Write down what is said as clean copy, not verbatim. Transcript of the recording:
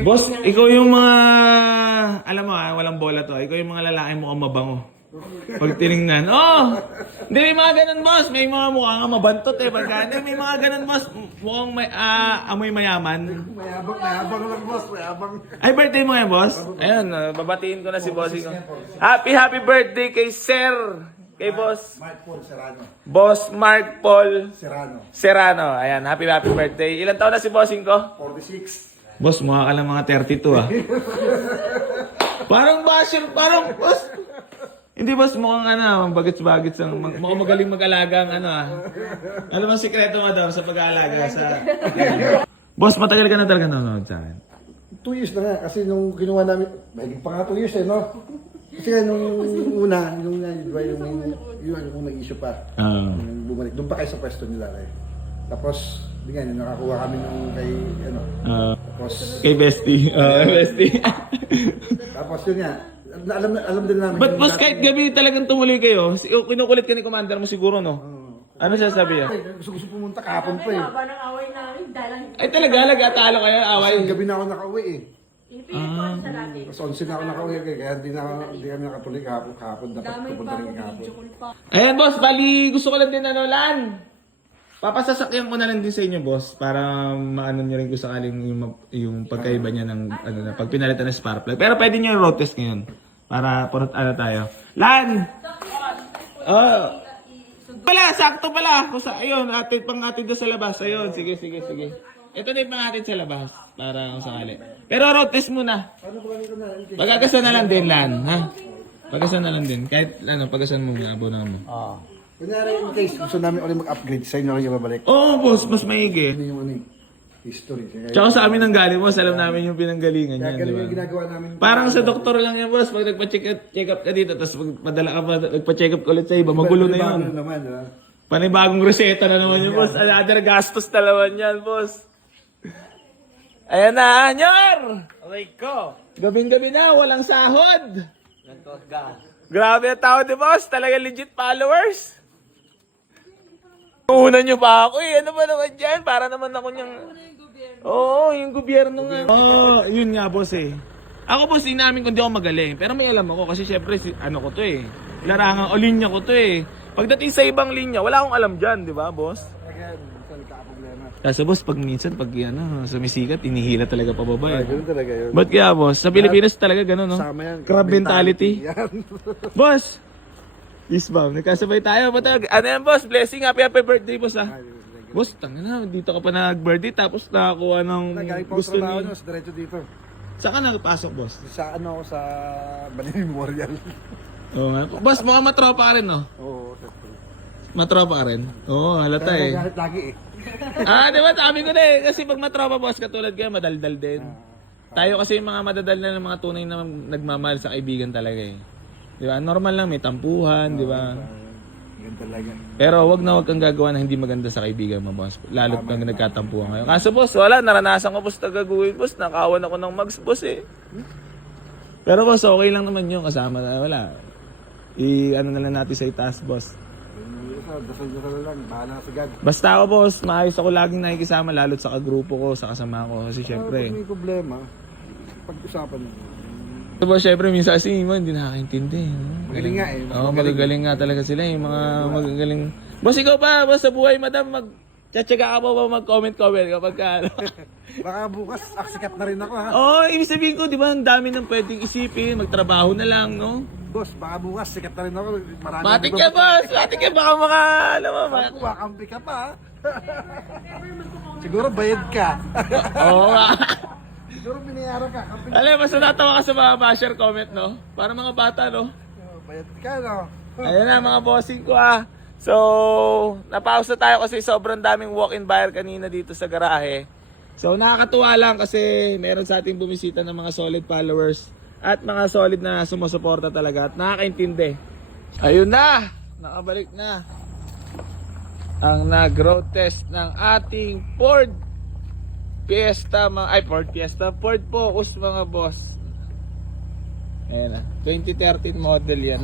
Boss, ikaw yung mga, alam mo walang bola to. Ikaw yung mga lalaki mukhang mabango. Pag tinignan, hindi may mga ganun boss. May mga mukha nga mabantot pagka, may mga ganun boss. Mukhang may, amoy mayaman. Mayabang lang boss, mayabang. Ay, birthday mo yan boss? Ayun, babatiin ko na si bossing ko. Happy birthday kay Sir. Kay boss. Mark Paul Serrano. Boss Mark Paul Serrano. Ayan, happy birthday. Ilan taon na si bossing ko? 46. Boss, mukha ka lang mga 32 Parang basher, parang boss. Hindi boss, mukhang bagits-bagits ang mukhang magaling mag-alaga ang Ano bang sikreto mo daw sa pag-aalaga sa Boss, matagal ka na talaga nanonood sa akin. 2 years na nga kasi nung ginawa namin, may pa nga 2 years no? Kasi nung una, yung nag-issue pa. Yung bumalik, doon pa kayo sa pwesto nila Tapos, bigyan, nakakuha kami nung kay, tapos, kay Bestie. Bestie. tapos yun nga, alam din namin. But boss, kahit gabi talagang tumuloy kayo, kinukulit ka ni Commander mo siguro, no? Ano sasabi yan? Gusto pumunta kahapon pa Haba ng away namin dahil Ay talaga, nag-atalo kayo, away. Kasi gabi na ako nakauwi inipilit ko sa lati. Tapos 11 na ako nakauwi kaya hindi kami nakatuloy kahapon. Dapat Damay pupunta pa rin ako, kahapon. video call pa. Ayan boss, bali gusto ko lang din Lan. Papasasakyan ko na lang din sa inyo boss para maano nyo rin kung sakaling yung pagkaiba niya ng pag pinalitan ng spark plug. Pero pwede nyo road test ngayon para purot tayo. Lan! Sakto pala. Ayun, pang atid doon sa labas. Ayun, sige. Ito na yung pang atid sa labas para kung sakali. Pero road test muna. Pagkagasan na lang din, Lan. Ha? Pagkagasan na lang din. Kahit pagkagasan mo muna, abonan mo. Kunyari in case gusto namin ulit mag-upgrade, sa inyo kayo babalik. Oo, boss, mas maigi. Hindi yung history. Tsaka sa amin ang galing, boss. Alam namin yung pinanggalingan Kaya niyan, di ganun ba? yung ginagawa namin. Parang sa doktor lang yan, boss. Pag nagpa-check up ka dito, tapos magpadala ka pa, nagpa-check up ka ulit sa iba, magulo na yun. Naman, Panibagong reseta na naman yun, boss. Another gastos na naman yan, boss. Ayan na, Anyor! Aray ko! Gabing-gabi na, walang sahod. Grabe ang tao, di boss. Talaga legit followers. Una nyo pa ako Ano ba naman dyan? Para naman ako niyang... Oo, yung gobyerno nga. Yun nga, boss Ako, boss, inamin ko hindi ako magaling. Pero may alam ako kasi syempre, ko to larangan o linya ko to Pagdating sa ibang linya, wala akong alam dyan, di ba, boss? Kasi boss, pag sumisikat, inihila talaga pababa Ganun talaga yun. Ba't kaya, boss? Sa Pilipinas talaga gano'n, no? Sama yan. Crab mentality. Boss! Yes, ma'am. Nagkasabay tayo. Ano yan, boss? Blessing. Happy birthday, boss, Boss, tangina. Dito ka pa nag-birthday tapos nakakuha ng gusto trabaho ni... nyo, diretso dito. Saan ka nagpasok, boss? Sa sa Banil Memorial. Oo nga. Boss, mukhang matropa ka rin, no? Oo, siyempre. Matropa ka rin? Oo, halata Kahit lagi Di ba? Sabi ko na Kasi pag matropa, boss, katulad kayo, madaldal din. Tayo kasi yung mga madadal na ng mga tunay na nagmamahal sa kaibigan talaga Di ba? Normal lang, may tampuhan, di ba? Yan talaga. Pero wag kang gagawa na hindi maganda sa kaibigan mo, boss. Lalo't pag nagkatampuhan kayo. Kaso, boss, wala. Naranasan ko, boss, tagaguhin, boss. Nakawan ako ng mags, boss, Pero, boss, okay lang naman yun. Kasama na, wala. Na lang natin sa itaas, boss. Dasal lang. Bahala sa God. Basta ako, boss, maayos ako laging nakikisama, lalo't sa kagrupo ko, sa kasama ko. Kasi, syempre. Pag may problema, pag-usapan mo. Diba, syempre, minsan kasi hindi nakakaintindi. Magaling nga Oo, magagaling nga talaga sila yung mga magagaling. Boss, ikaw pa, boss, sa buhay, madam, tsatsaga ka pa ba mag-comment kapag ka, Baka bukas, sikat na rin ako ha. Oo, ibig sabihin ko, di ba, ang dami ng pwedeng isipin, magtrabaho na lang, no? Boss, baka bukas, sikat na rin ako. Marami Matik ka, boss! Matik ka, baka Kakampi ka pa ha. Siguro bayad ka. Oo nga. Siguro binayaran ka. Alam, mas natatawa ka sa mga basher comment, no? Para mga bata, no? Bayad ka, no? Ayan na, mga bossing ko, So, napausa tayo kasi sobrang daming walk-in buyer kanina dito sa garahe. So, nakakatuwa lang kasi meron sa ating bumisita ng mga solid followers at mga solid na sumusuporta talaga at nakakaintindi. Ayun na! Nakabalik na ang nag-road test ng ating Ford Ford Focus, mga boss. Ayan na, 2013 model yan